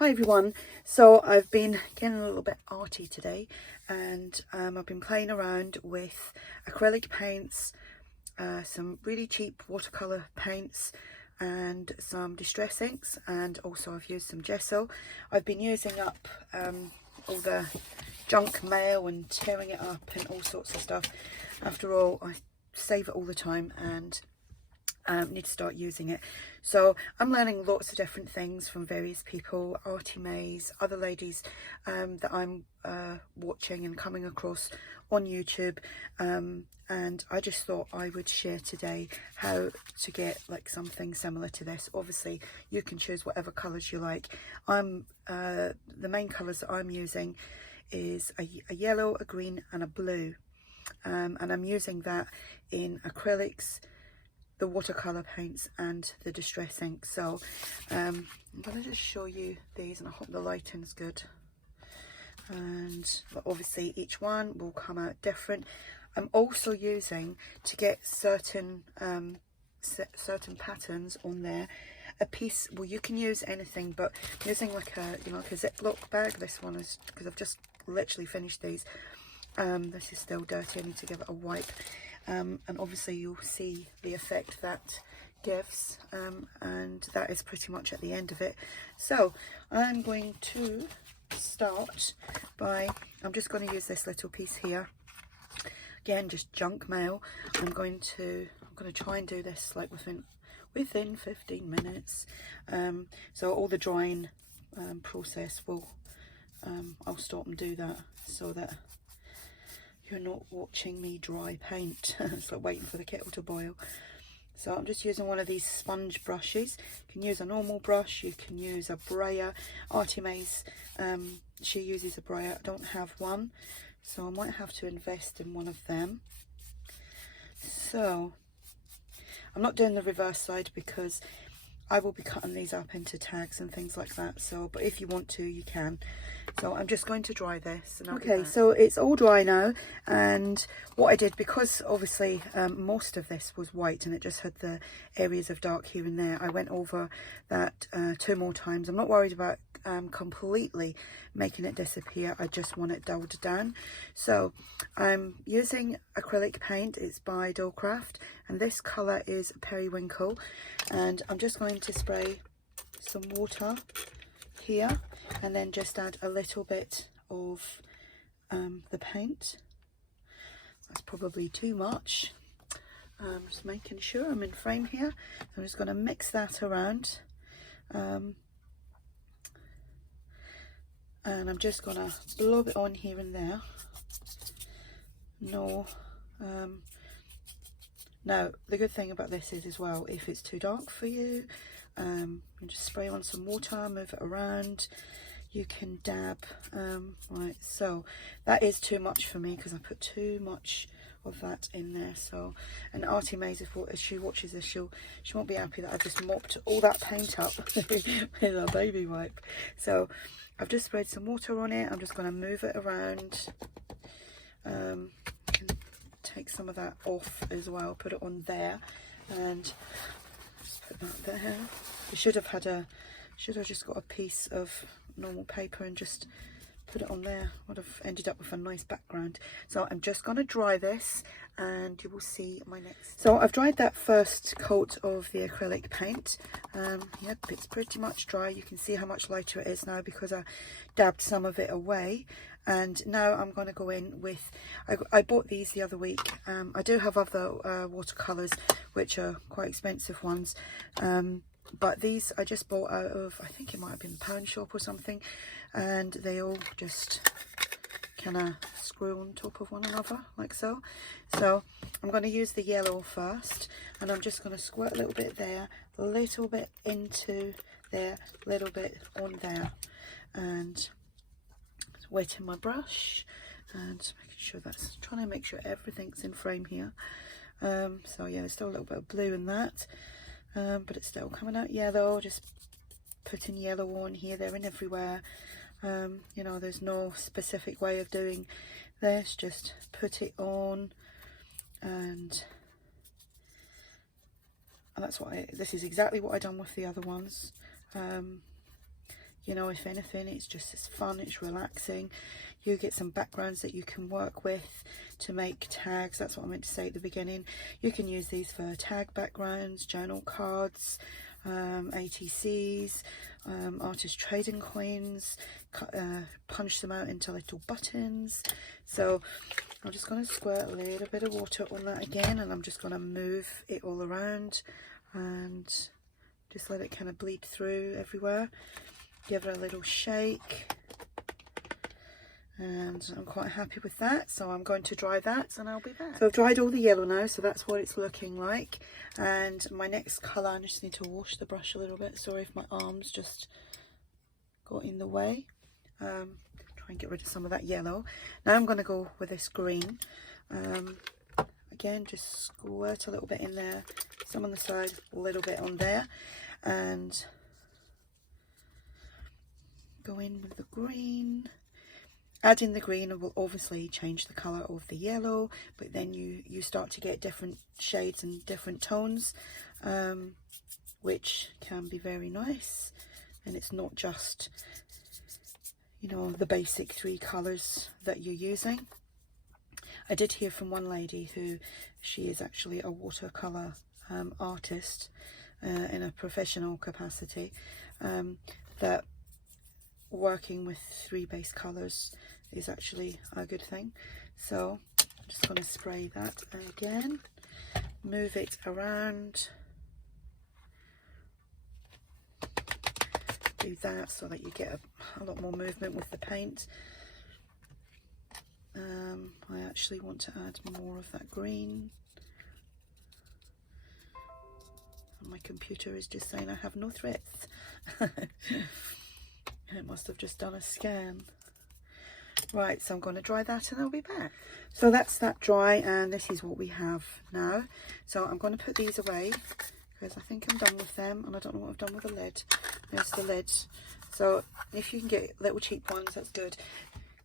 Hi everyone, so I've been getting a little bit arty today, and I've been playing around with acrylic paints, some really cheap watercolour paints and some distress inks, and also I've used some gesso. I've been using up all the junk mail and tearing it up and all sorts of stuff. After all, I save it all the time and need to start using it. So I'm learning lots of different things from various people, ARTYmaze, other ladies that I'm watching and coming across on YouTube, and I just thought I would share today how to get like something similar to this. Obviously you can choose whatever colours you like. The main colours that I'm using is a yellow, a green and a blue, and I'm using that in acrylics, the watercolor paints and the distress ink. So I'm going to just show you these, and I hope the lighting's good. And but obviously each one will come out different. I'm also using, to get certain certain patterns on there, a piece, well, you can use anything, but I'm using like a, you know, like a Ziploc bag. This one is, because I've just literally finished these. This is still dirty, I need to give it a wipe. And obviously you'll see the effect that gives, and that is pretty much at the end of it. So I'm going to start by, I'm just going to use this little piece here, again just junk mail. I'm going to try and do this like within 15 minutes. So all the drying process will, I'll stop and do that so that you're not watching me dry paint. It's like waiting for the kettle to boil. So I'm just using one of these sponge brushes. You can use a normal brush, you can use a brayer. ARTYmaze, she uses a brayer. I don't have one, so I might have to invest in one of them. So I'm not doing the reverse side because I will be cutting these up into tags and things like that. So, but if you want to, you can. So I'm just going to dry this. And okay, so it's all dry now. And what I did, because obviously most of this was white and it just had the areas of dark here and there, I went over that 2 more times. I'm not worried about completely making it disappear. I just want it dulled down. So I'm using acrylic paint. It's by Dollcraft, and this colour is Periwinkle. And I'm just going to spray some water here and then just add a little bit of the paint. That's probably too much. Just making sure I'm in frame here. I'm just going to mix that around, and I'm just going to blob it on here and there. Now the good thing about this is as well, if it's too dark for you, you just spray on some water, move it around, you can dab. Right, so that is too much for me because I put too much of that in there. So, and ARTYmaze, if she watches this, she won't be happy that I just mopped all that paint up with a baby wipe. So I've just sprayed some water on it. I'm just going to move it around. Take some of that off as well, put it on there, and just put that there. You should have just got a piece of normal paper and just put it on there. Would have ended up with a nice background. So I'm just going to dry this and you will see my next. So I've dried that first coat of the acrylic paint. Yep, it's pretty much dry. You can see how much lighter it is now because I dabbed some of it away. And now I'm going to go in with, I bought these the other week. I do have other watercolours which are quite expensive ones, but these I just bought out of, I think it might have been the pawn shop or something, and they all just kind of screw on top of one another like so. So I'm going to use the yellow first, and I'm just going to squirt a little bit there, a little bit into there, a little bit on there, and wetting my brush and making sure that's, trying to make sure everything's in frame here. So yeah, there's still a little bit of blue in that, but it's still coming out yellow. Just putting yellow on here, there and everywhere. You know, there's no specific way of doing this, just put it on, and that's what this is exactly what I done with the other ones. you know, if anything, it's fun, it's relaxing. You get some backgrounds that you can work with to make tags. That's what I meant to say at the beginning. You can use these for tag backgrounds, journal cards, ATCs, artist trading coins, punch them out into little buttons. So I'm just going to squirt a little bit of water on that again, and I'm just going to move it all around and just let it kind of bleed through everywhere. Give it a little shake, and I'm quite happy with that. So I'm going to dry that and I'll be back. So I've dried all the yellow now, so that's what it's looking like. And my next colour, I just need to wash the brush a little bit. Sorry if my arms just got in the way. Try and get rid of some of that yellow. Now I'm going to go with this green. Again, just squirt a little bit in there, some on the side, a little bit on there, and go in with the green. Adding the green will obviously change the colour of the yellow, but then you start to get different shades and different tones, which can be very nice. And it's not just, you know, the basic 3 colours that you're using. I did hear from one lady who, she is actually a watercolour artist in a professional capacity, that working with 3 base colours is actually a good thing. So I'm just going to spray that again, move it around, do that so that you get a lot more movement with the paint. I actually want to add more of that green. My computer is just saying I have no threads. It must have just done a scan. Right, so I'm going to dry that and I'll be back. So that's that dry, and this is what we have now. So I'm going to put these away because I think I'm done with them, and I don't know what I've done with the lid. There's the lid. So if you can get little cheap ones, that's good,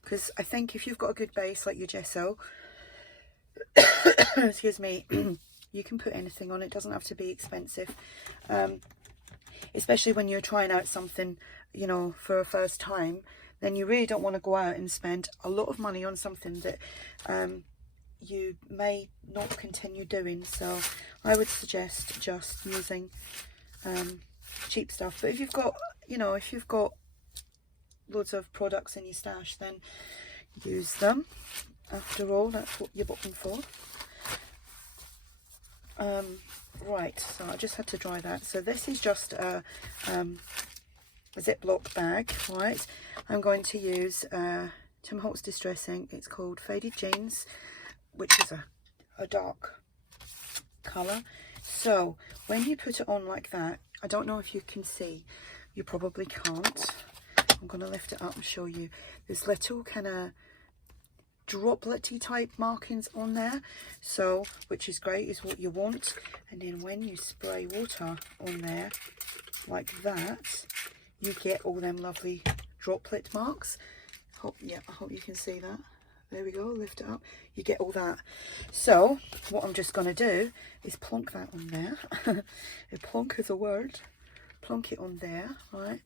because I think if you've got a good base like your gesso, excuse me, you can put anything on. It doesn't have to be expensive, especially when you're trying out something, you know, for a first time. Then you really don't want to go out and spend a lot of money on something that you may not continue doing. So I would suggest just using cheap stuff. But if you've got, you know, if you've got loads of products in your stash, then use them. After all, that's what you're booking for. Right, so I just had to dry that. So this is just a Ziploc bag, right? I'm going to use Tim Holtz Distressing. It's called Faded Jeans, which is a dark colour. So when you put it on like that, I don't know if you can see, you probably can't. I'm going to lift it up and show you. There's little kind of droplet-y type markings on there, so which is great, is what you want. And then when you spray water on there like that, you get all them lovely droplet marks. I hope you can see that. There we go, lift it up, you get all that. So what I'm just going to do is plonk that on there. Plonk is a word. Plonk it on there, right,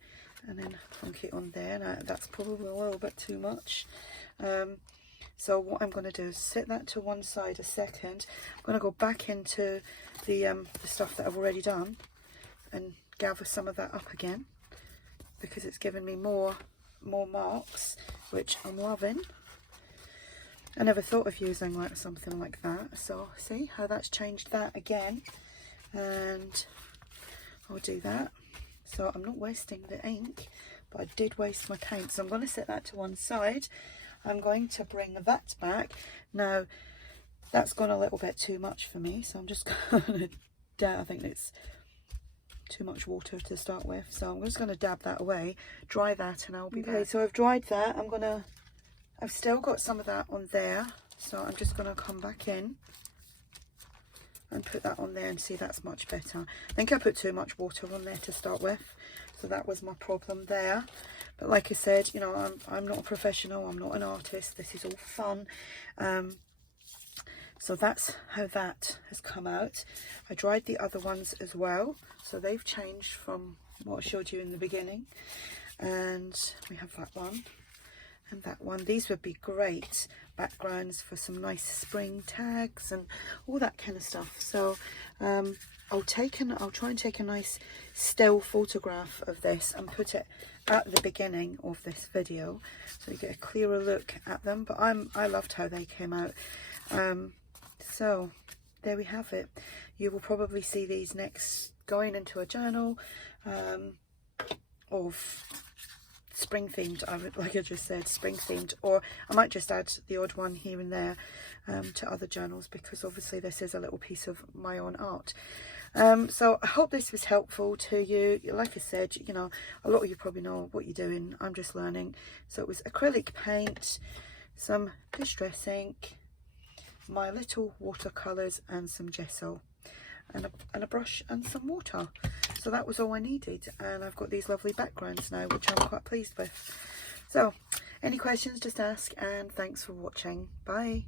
and then plonk it on there. Now that's probably a little bit too much. So what I'm going to do is set that to one side a second. I'm going to go back into the stuff that I've already done and gather some of that up again, because it's given me more marks, which I'm loving. I never thought of using like something like that. So see how that's changed that again, and I'll do that. So I'm not wasting the ink, but I did waste my paint. So I'm going to set that to one side. I'm going to bring that back. Now that's gone a little bit too much for me, so I'm just going to, I think it's too much water to start with, so I'm just going to dab that away, dry that, and I'll be back. So I've dried that. I've still got some of that on there, so I'm just going to come back in and put that on there, and see, that's much better. I think I put too much water on there to start with, so that was my problem there. But like I said, you know, I'm not a professional, I'm not an artist, this is all fun. So that's how that has come out. I dried the other ones as well, so they've changed from what I showed you in the beginning. and we have that one and that one. These would be great backgrounds for some nice spring tags and all that kind of stuff. So I'll try and take a nice still photograph of this and put it at the beginning of this video so you get a clearer look at them. But I loved how they came out. So there we have it. You will probably see these next going into a journal of spring themed, like I just said, spring themed, or I might just add the odd one here and there to other journals, because obviously this is a little piece of my own art. So I hope this was helpful to you. Like I said, you know, a lot of you probably know what you're doing. I'm just learning. So it was acrylic paint, some distress ink, my little watercolors, and some gesso, and a brush and some water. So that was all I needed, and I've got these lovely backgrounds now, which I'm quite pleased with. So any questions, just ask, and thanks for watching. Bye.